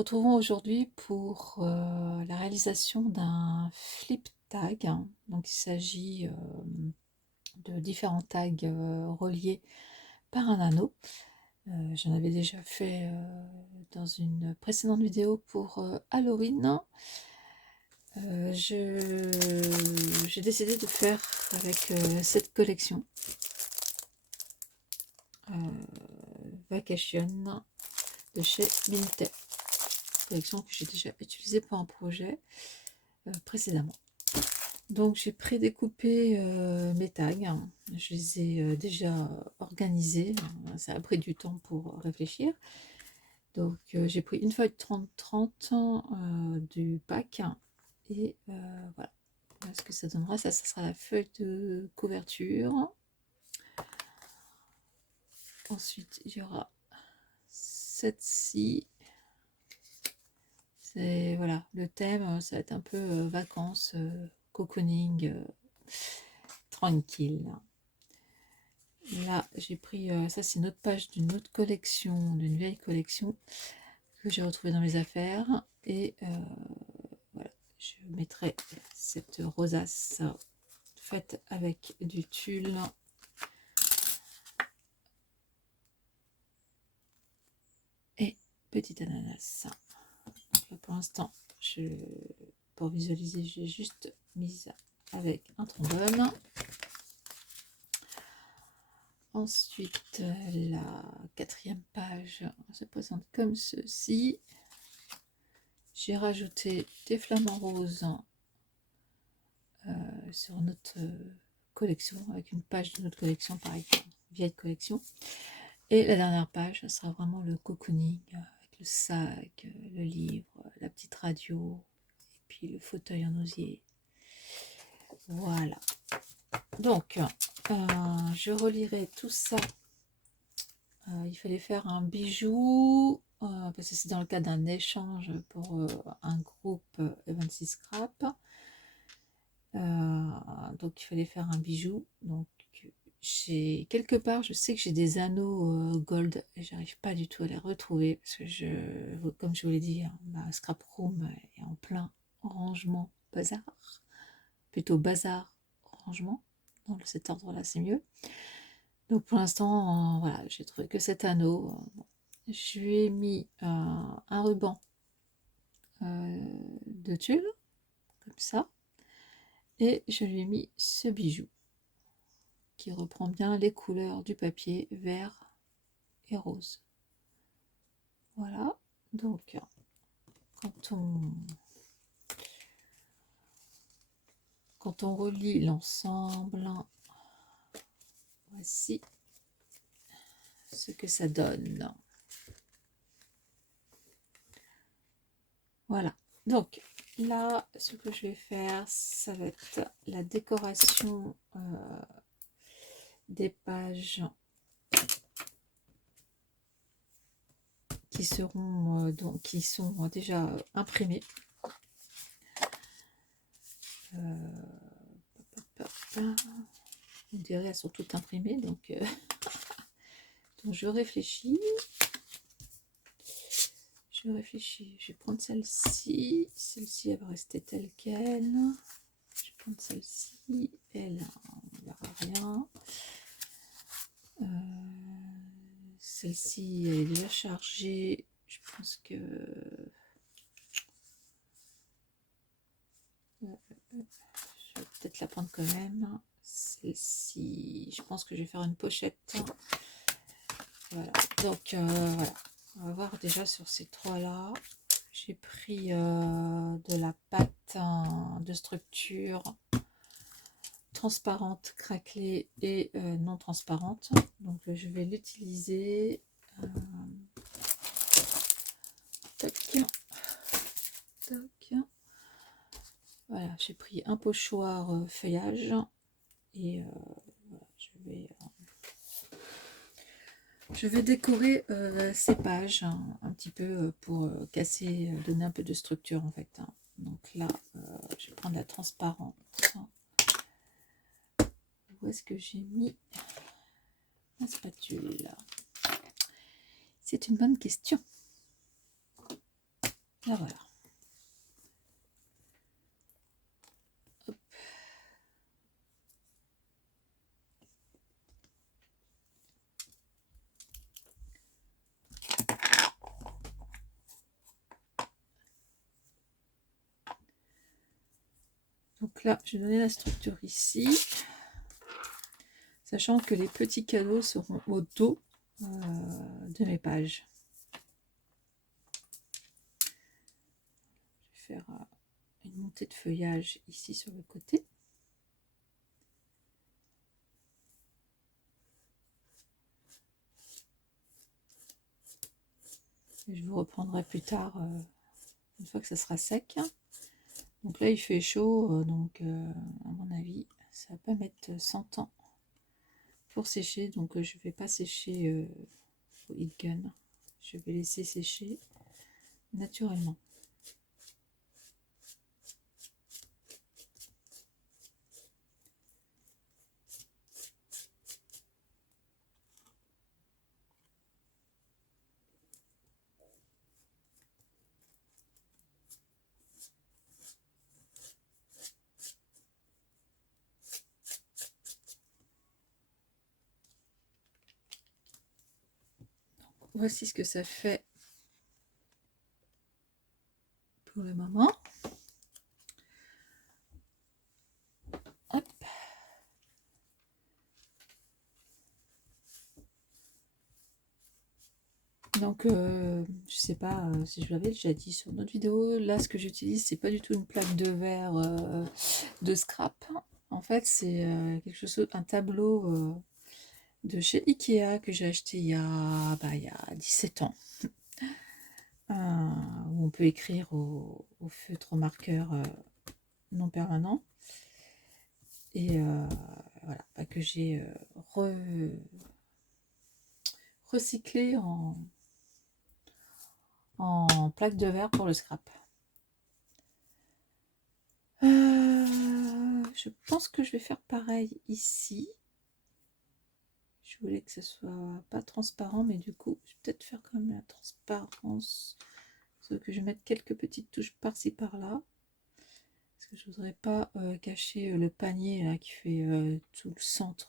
retrouvons aujourd'hui pour la réalisation d'un flip tag. Donc il s'agit de différents tags reliés par un anneau. J'en avais déjà fait dans une précédente vidéo pour Halloween. J'ai décidé de faire avec cette collection Vacation de chez Minter, collection que j'ai déjà utilisée pour un projet précédemment. Donc j'ai prédécoupé mes tags, je les ai déjà organisés, ça a pris du temps pour réfléchir. Donc j'ai pris une feuille 30-30 du pack et voilà. Voilà ce que ça donnera. Ça sera la feuille de couverture. Ensuite il y aura cette-ci. C'est voilà, le thème, ça va être un peu vacances, cocooning, tranquille. Là, j'ai pris, ça c'est une autre page d'une autre collection, d'une vieille collection que j'ai retrouvée dans mes affaires. Et voilà, je mettrai cette rosace faite avec du tulle. Et petit ananas. Donc là, pour l'instant, pour visualiser, j'ai juste mis ça avec un trombone. Ensuite, la quatrième page se présente comme ceci. J'ai rajouté des flamants roses sur notre collection, avec une page de notre collection, pareil, vieille collection. Et la dernière page, ça sera vraiment le cocooning, avec le sac, le livre, la petite radio, et puis le fauteuil en osier. Voilà. Donc, je relirai tout ça. Il fallait faire un bijou, parce que c'est dans le cadre d'un échange pour un groupe Evansy Scrap. Donc il fallait faire un bijou. Donc j'ai quelque part, je sais que j'ai des anneaux gold et j'arrive pas du tout à les retrouver parce que comme je vous l'ai dit, ma scrap room est en plein rangement bazar, plutôt bazar rangement. Dans cet ordre-là, c'est mieux. Donc pour l'instant, voilà, j'ai trouvé que cet anneau. Je lui ai mis un ruban de tulle, comme ça, et je lui ai mis ce bijou qui reprend bien les couleurs du papier vert et rose. Voilà, donc quand on relie l'ensemble, voici ce que ça donne. Voilà, donc là, ce que je vais faire, ça va être la décoration des pages qui seront qui sont déjà imprimées. Vous direz, elles sont toutes imprimées, donc, donc je réfléchis. Je vais prendre celle-ci. Celle-ci, elle va rester telle quelle. Je vais prendre celle-ci. Elle, on verra rien. Celle-ci, elle est déjà chargée. Je pense que... je vais peut-être la prendre quand même. Celle-ci, je pense que je vais faire une pochette. Voilà. Donc, voilà. On va voir déjà sur ces trois-là. J'ai pris de la pâte de structure transparente, craquelée et non transparente. Donc je vais l'utiliser. Tac, tac. Voilà, j'ai pris un pochoir feuillage et voilà, je vais décorer ces pages un petit peu pour casser, donner un peu de structure en fait. Donc là, je vais prendre la transparente. Où est-ce que j'ai mis ma spatule? C'est une bonne question. Ah, voilà. Hop. Donc là, je vais donner la structure ici, sachant que les petits cadeaux seront au dos de mes pages. Je vais faire une montée de feuillage ici sur le côté. Et je vous reprendrai plus tard, une fois que ça sera sec. Donc là, il fait chaud, donc à mon avis, ça va pas mettre 100 ans pour sécher. Donc je vais pas sécher au heat gun. Je vais laisser sécher naturellement. Voici ce que ça fait pour le moment. Hop. Donc, je sais pas si je l'avais déjà dit sur notre vidéo. Là, ce que j'utilise, c'est pas du tout une plaque de verre de scrap. En fait, c'est quelque chose, un tableau de chez Ikea que j'ai acheté il y a 17 ans. Où on peut écrire au feutre, au marqueur non permanent. Et voilà, que j'ai recyclé en plaque de verre pour le scrap. Je pense que je vais faire pareil ici. Je voulais que ce soit pas transparent, mais du coup, je vais peut-être faire quand même la transparence. Sauf que je vais mettre quelques petites touches par-ci par-là. Parce que je voudrais pas cacher le panier là, qui fait tout le centre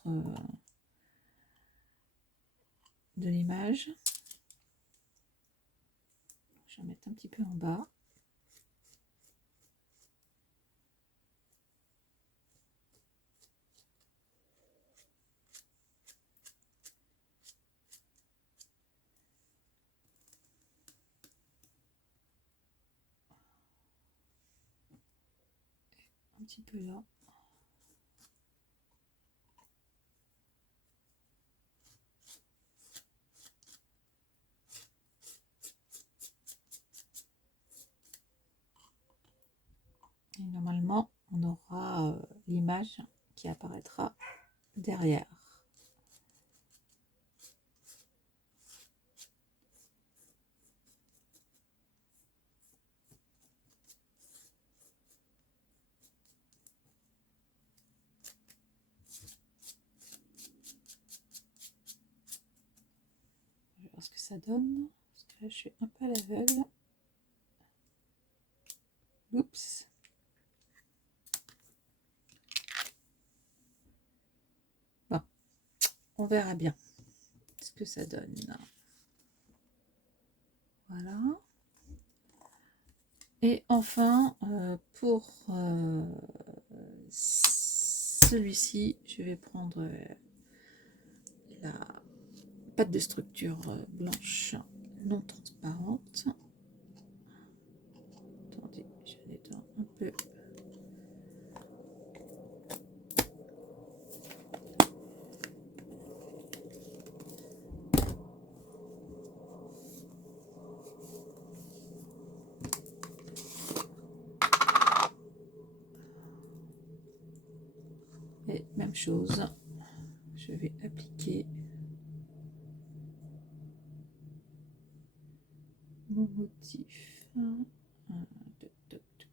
de l'image. Je vais mettre un petit peu en bas. Un petit peu là. Et normalement, on aura l'image qui apparaîtra derrière. Je vais voir ce que ça donne. Parce que là, je suis un peu à l'aveugle. Oups. Bon, on verra bien ce que ça donne. Voilà. Et enfin, pour celui-ci, je vais prendre la pâte de structure blanche non transparente. Attendez, je l'étends un peu. Et même chose, je vais appliquer mon motif. Toc, toc, toc, toc.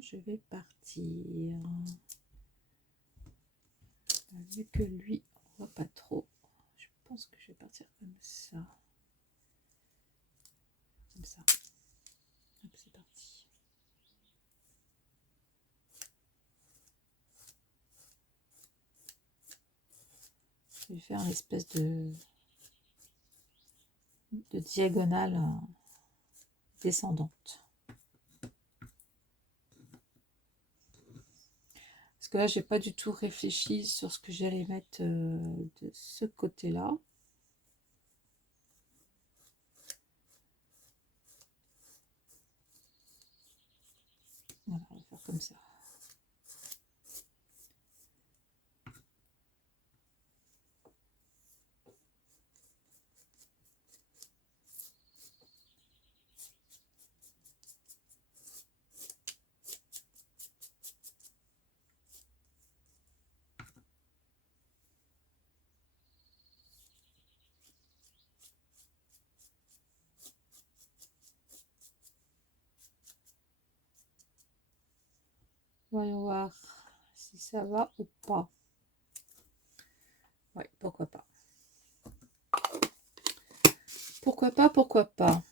je vais partir. Vu que lui, on voit pas trop, je pense que je vais partir comme ça. Comme ça. Hop, c'est parti. Je vais faire une espèce de diagonale descendante. Parce que là, j'ai pas du tout réfléchi sur ce que j'allais mettre de ce côté-là. Voilà, on va faire comme ça. Voyons voir si ça va ou pas. Oui, pourquoi pas. Pourquoi pas, pourquoi pas.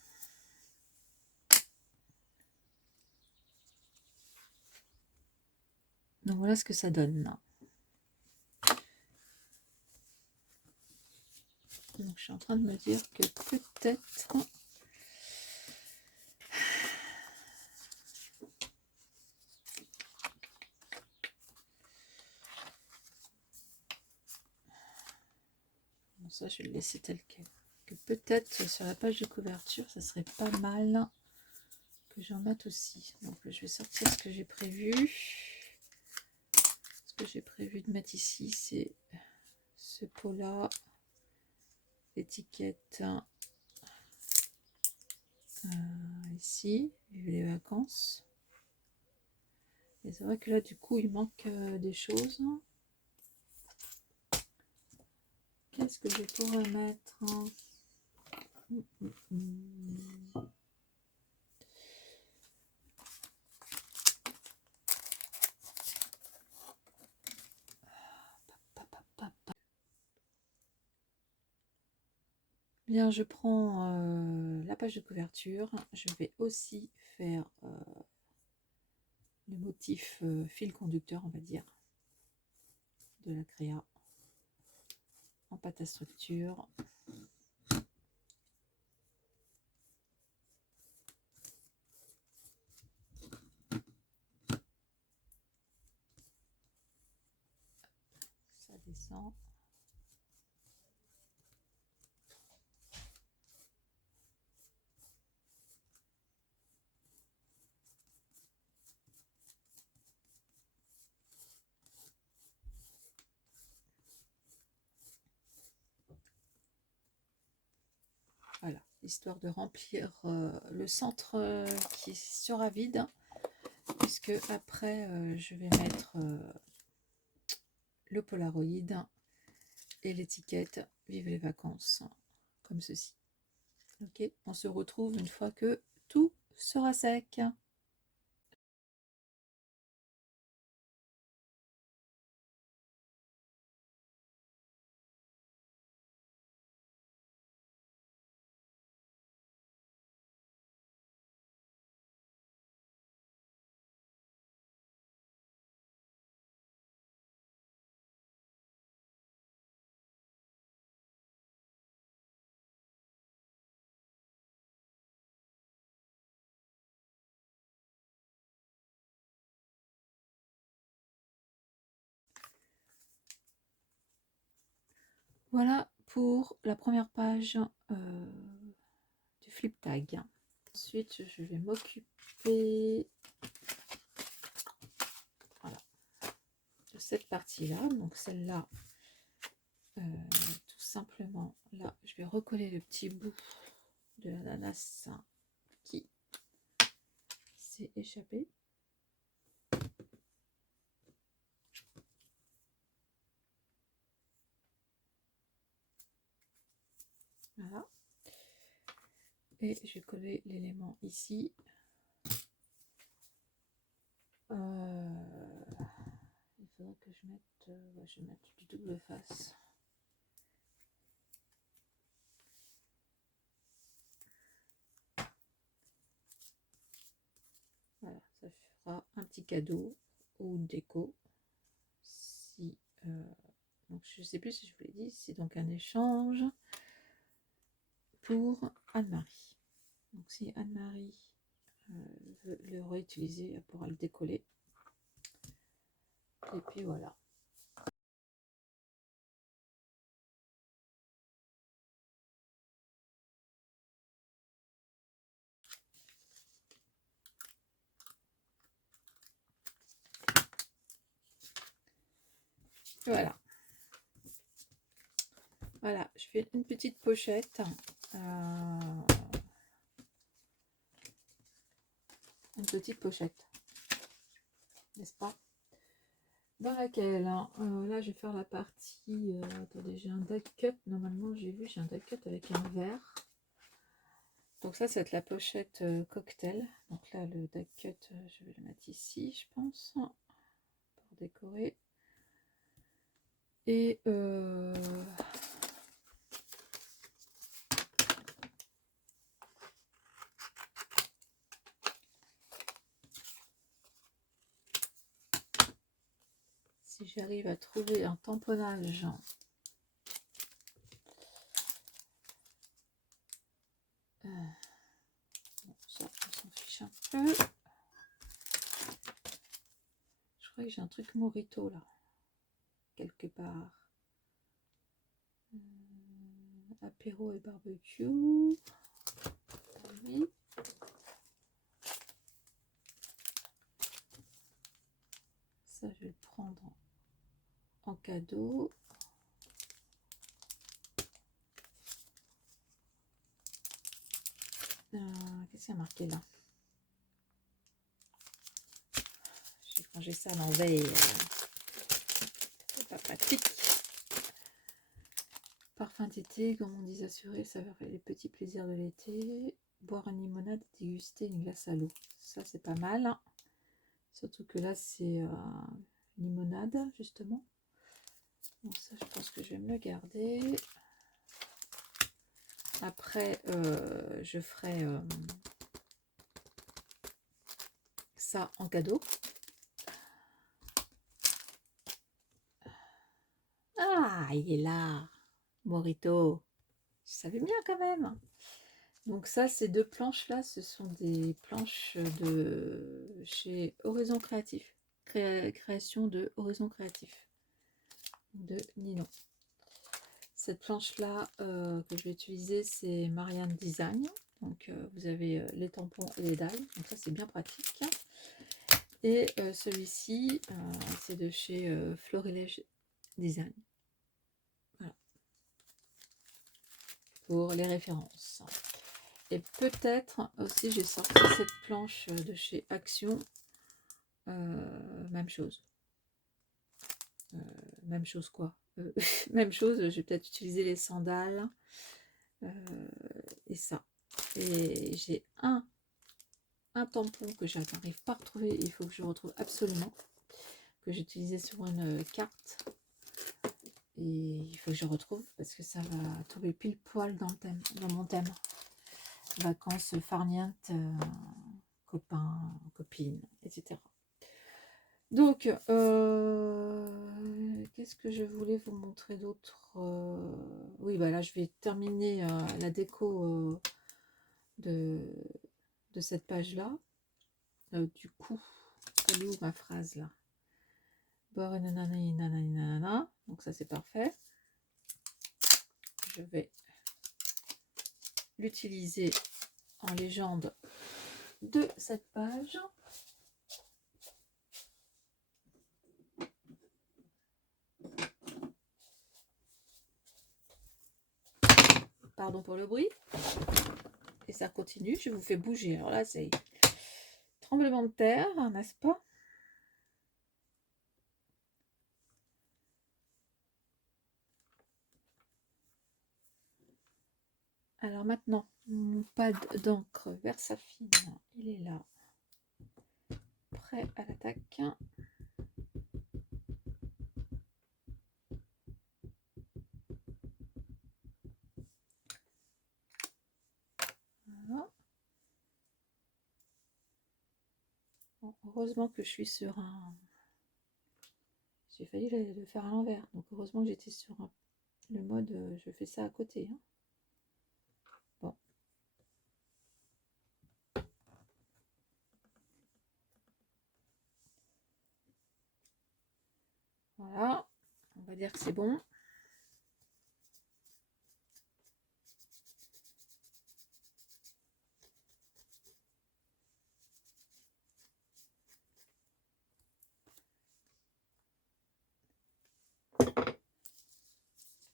Donc voilà ce que ça donne. Donc je suis en train de me dire que peut-être... Bon, ça, je vais le laisser tel quel. Que peut-être sur la page de couverture, ça serait pas mal que j'en mette aussi. Donc je vais sortir ce que j'ai prévu. Ce que j'ai prévu de mettre ici, c'est ce pot-là, l'étiquette ici, vive les vacances. Et c'est vrai que là, du coup, il manque des choses. Qu'est-ce que je pourrais mettre? Bien, je prends la page de couverture. Je vais aussi faire le motif fil conducteur, on va dire, de la créa en pâte à structure. Ça descend. Voilà, histoire de remplir le centre qui sera vide, puisque après je vais mettre le Polaroid et l'étiquette Vive les vacances, comme ceci. Ok, on se retrouve une fois que tout sera sec. Voilà pour la première page du flip tag. Ensuite, je vais m'occuper de cette partie-là. Donc celle-là, tout simplement, là, je vais recoller le petit bout de l'ananas qui s'est échappé. Voilà. Et je vais coller l'élément ici. que je mette, je vais mettre du double face. Voilà, ça fera un petit cadeau ou une déco. Si, donc je sais plus si je vous l'ai dit, c'est donc un échange pour Anne-Marie. Donc si Anne-Marie veut le réutiliser, elle pourra le décoller. Et puis voilà. Voilà. Voilà, je fais une petite pochette. Une petite pochette, n'est-ce pas? Dans laquelle, là je vais faire la partie, attendez, j'ai un die cut, normalement j'ai un die cut avec un verre. Donc ça va être la pochette cocktail. Donc là le die cut, je vais le mettre ici, je pense, pour décorer. Et si j'arrive à trouver un tamponnage, bon, ça on s'en fiche un peu. Je crois que j'ai un truc Morito là, quelque part. Apéro et barbecue. Oui. Ça, je vais le prendre en cadeau. Qu'est-ce qu'il y a marqué là? J'ai rangé ça à l'envers. C'est pas pratique. Parfum d'été, comme on dit, assuré, savourer les petits plaisirs de l'été. Boire une limonade, déguster une glace à l'eau. Ça, c'est pas mal. Surtout que là, c'est limonade, justement. Donc ça, je pense que je vais me le garder. Après, je ferai ça en cadeau. Ah, il est là, Morito. Je savais bien quand même. Donc ça, ces deux planches-là, ce sont des planches de chez Horizon Créatif. Création de Horizon Créatif de Nino. Cette planche-là que je vais utiliser, c'est Marianne Design. Donc vous avez les tampons et les dalles. Donc ça, c'est bien pratique. Et celui-ci, c'est de chez Florilège Design. Voilà. Pour les références. Et peut-être aussi, j'ai sorti cette planche de chez Action. Même chose. Même chose quoi. Même chose, je vais peut-être utiliser les sandales. Et ça. Et j'ai un tampon que je n'arrive pas à retrouver. Il faut que je retrouve absolument. Que j'ai utilisé sur une carte. Et il faut que je retrouve parce que ça va tomber pile poil dans le thème, dans mon thème. Vacances farnientes, copains, copines, etc. Donc, qu'est-ce que je voulais vous montrer d'autre? Oui, bah là, je vais terminer la déco de cette page-là. Du coup, elle est où ma phrase là? Boire et nanani, nanani, nanana. Donc ça, c'est parfait. Je vais l'utiliser en légende de cette page. Pardon pour le bruit. Et ça continue, je vous fais bouger. Alors là, c'est tremblement de terre, n'est-ce pas? Alors maintenant, mon pad d'encre Versafine, il est là, prêt à l'attaque. Heureusement que je suis sur un... J'ai failli le faire à l'envers. Donc heureusement que j'étais sur le mode je fais ça à côté. Hein. Bon. Voilà. On va dire que c'est bon.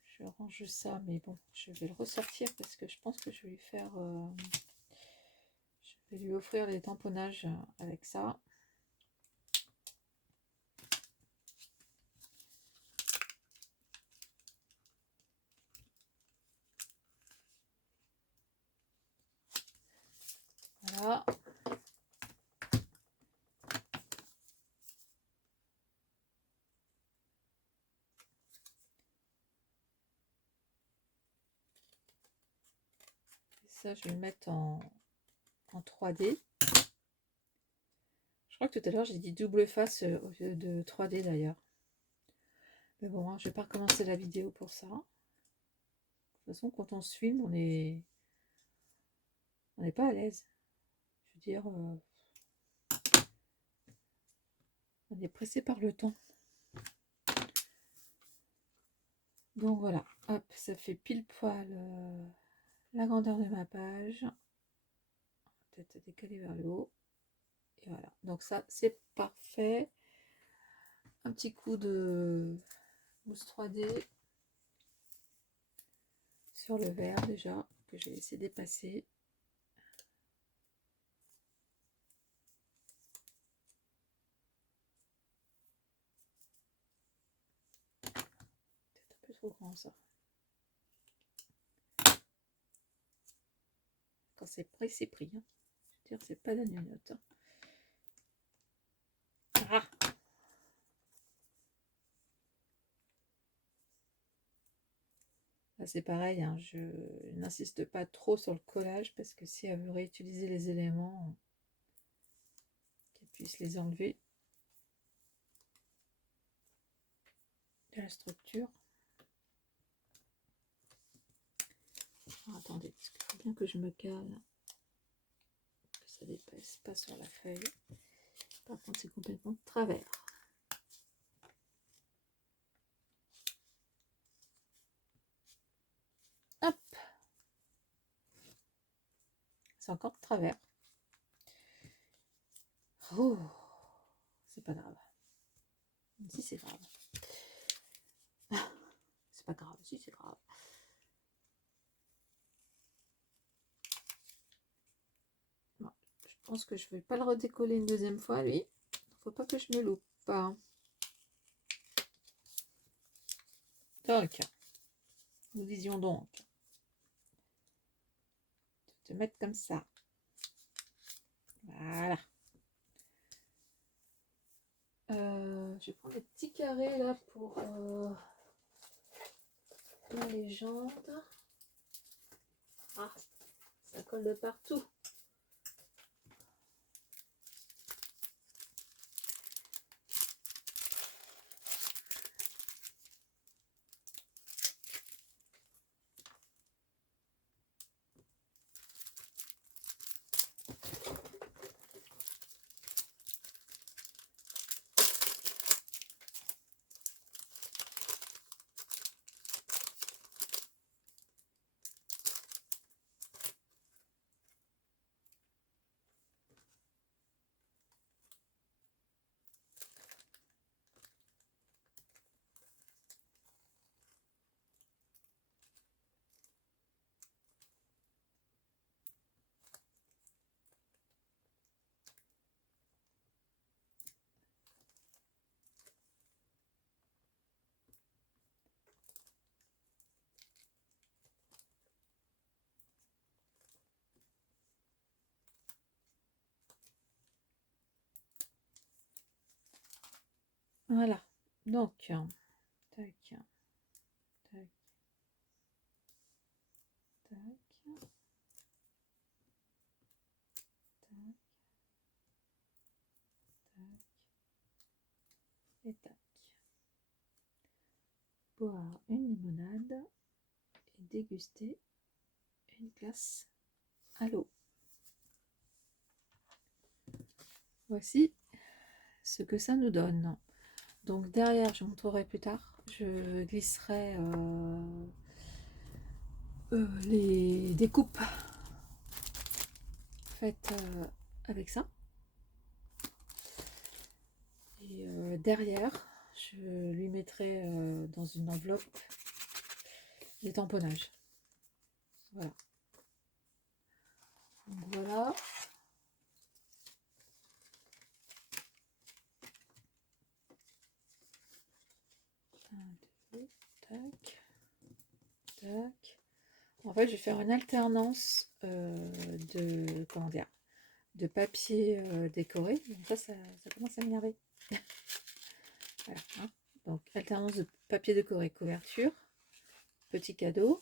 Je range ça, mais bon, je vais le ressortir parce que je pense que je vais lui faire... je vais lui offrir les tamponnages avec ça. Voilà. Et ça, je vais le mettre en 3D. Je crois que tout à l'heure, j'ai dit double face au lieu de 3D d'ailleurs. Mais bon, hein, je vais pas recommencer la vidéo pour ça. De toute façon, quand on se filme, on n'est pas à l'aise. Je veux dire, on est pressé par le temps. Donc voilà, hop, ça fait pile poil la grandeur de ma page. Peut-être décaler vers le haut. Et voilà, donc ça, c'est parfait. Un petit coup de mousse 3D sur le verre déjà, que j'ai laissé dépasser. Peut-être un peu trop grand ça. Quand c'est pris, c'est pris. Hein. Je veux dire, c'est pas la gnognotte. Hein. Ah, c'est pareil, hein, je n'insiste pas trop sur le collage parce que si elle veut réutiliser les éléments, qu'elle puisse les enlever de la structure. Alors, attendez, parce qu'il faut bien que je me cale, que ça ne dépasse pas sur la feuille. Par contre, c'est complètement de travers. Hop, c'est encore de travers. Oh, c'est pas grave. Si, c'est grave. C'est pas grave, si, c'est grave. Bon, je pense que je ne vais pas le redécoller une deuxième fois, lui. Faut pas que je me loupe. Donc, nous disions donc de te mettre comme ça. Voilà. Je vais prendre des petits carrés là pour la légende. Ah, ça colle de partout. Voilà. Donc, tac, tac, tac, tac, boire une limonade et déguster une glace à l'eau. Voici ce que ça nous donne. Donc derrière, je montrerai plus tard, je glisserai les découpes faites avec ça. Et derrière, je lui mettrai dans une enveloppe les tamponnages. Voilà. Donc voilà. Tac, tac. En fait, je vais faire une alternance de, comment dire, de papier décoré. Donc ça commence à m'énerver. Voilà, hein. Donc, alternance de papier décoré, couverture, petit cadeau,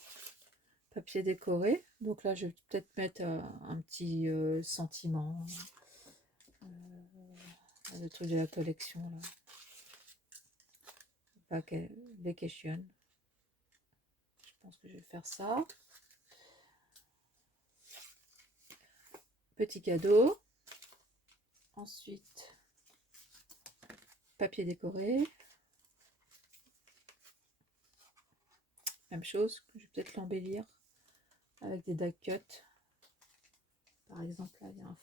papier décoré. Donc là, je vais peut-être mettre un petit sentiment, le truc de la collection, là. Vacation. Je pense que je vais faire ça. Petit cadeau. Ensuite, papier décoré. Même chose, je vais peut-être l'embellir avec des die cuts. Par exemple, là, il y a un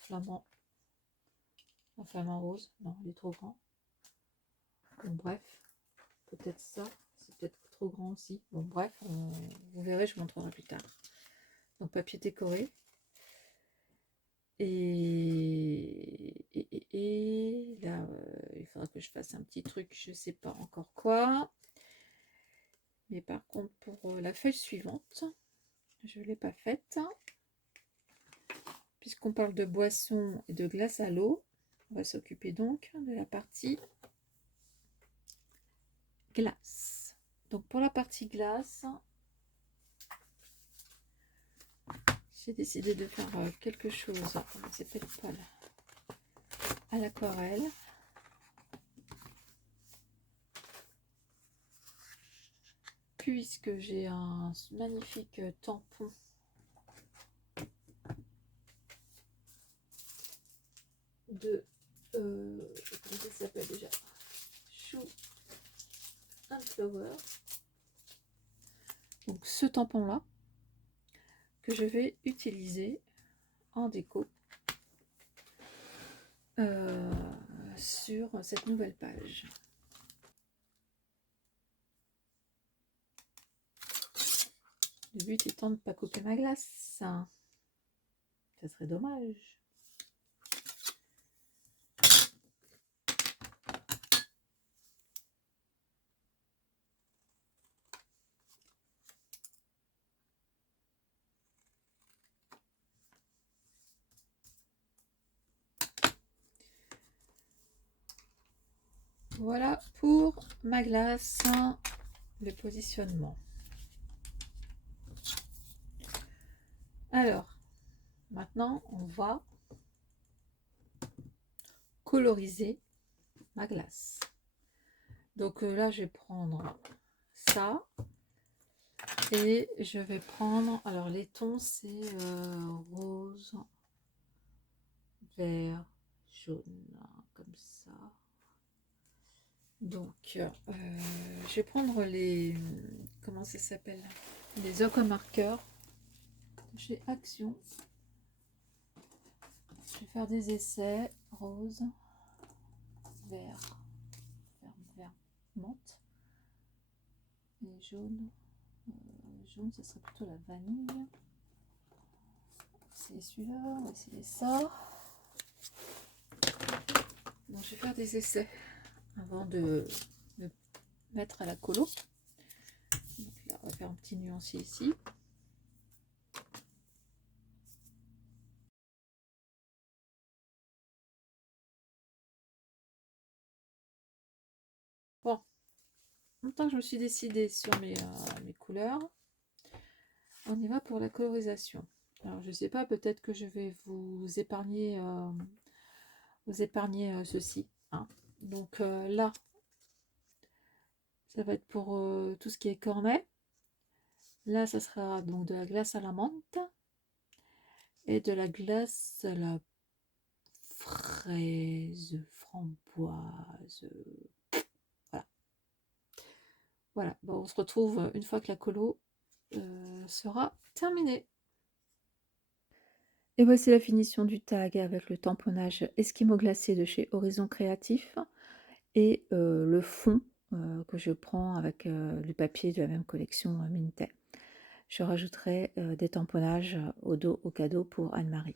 flamant rose. Non, il est trop grand. Bon, bref, peut-être ça. C'est peut-être trop grand aussi. Bon, bref, vous verrez, je vous montrerai plus tard. Donc, papier décoré. Et là, il faudra que je fasse un petit truc, je sais pas encore quoi. Mais par contre, pour la feuille suivante, je ne l'ai pas faite. Puisqu'on parle de boisson et de glace à l'eau, on va s'occuper donc de la partie glace. Donc pour la partie glace, j'ai décidé de faire quelque chose, c'est peut-être pas là, à l'aquarelle. Puisque j'ai un magnifique tampon de comment ça s'appelle déjà, Shoe and Flower. Donc ce tampon là que je vais utiliser en déco sur cette nouvelle page. Le but étant de ne pas couper ma glace, ça serait dommage. Voilà pour ma glace, le positionnement. Alors, maintenant, on va coloriser ma glace. Donc là, je vais prendre ça et je vais prendre, alors les tons, c'est rose, vert, jaune, comme ça. Donc, je vais prendre les, comment ça s'appelle, les marqueurs chez Action. Je vais faire des essais rose, vert, menthe et jaune. Jaune, ça serait plutôt la vanille. C'est celui-là, on va essayer ça. Donc, je vais faire des essais avant de me mettre à la colo. Donc là, on va faire un petit nuancier ici. Bon, maintenant que je me suis décidée sur mes couleurs, on y va pour la colorisation. Alors, je sais pas, peut-être que je vais vous épargner, ceci. Hein. Donc là, Ça va être pour tout ce qui est cornet. Là, ça sera donc de la glace à la menthe et de la glace à la fraise, framboise. Voilà. Voilà. Bon, on se retrouve une fois que la colo sera terminée. Et voici la finition du tag avec le tamponnage Esquimau glacé de chez Horizon Créatif et le fond que je prends avec du papier de la même collection Mintet. Je rajouterai des tamponnages au dos au cadeau pour Anne-Marie.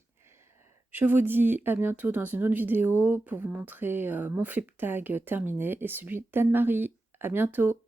Je vous dis à bientôt dans une autre vidéo pour vous montrer mon flip tag terminé et celui d'Anne-Marie. À bientôt!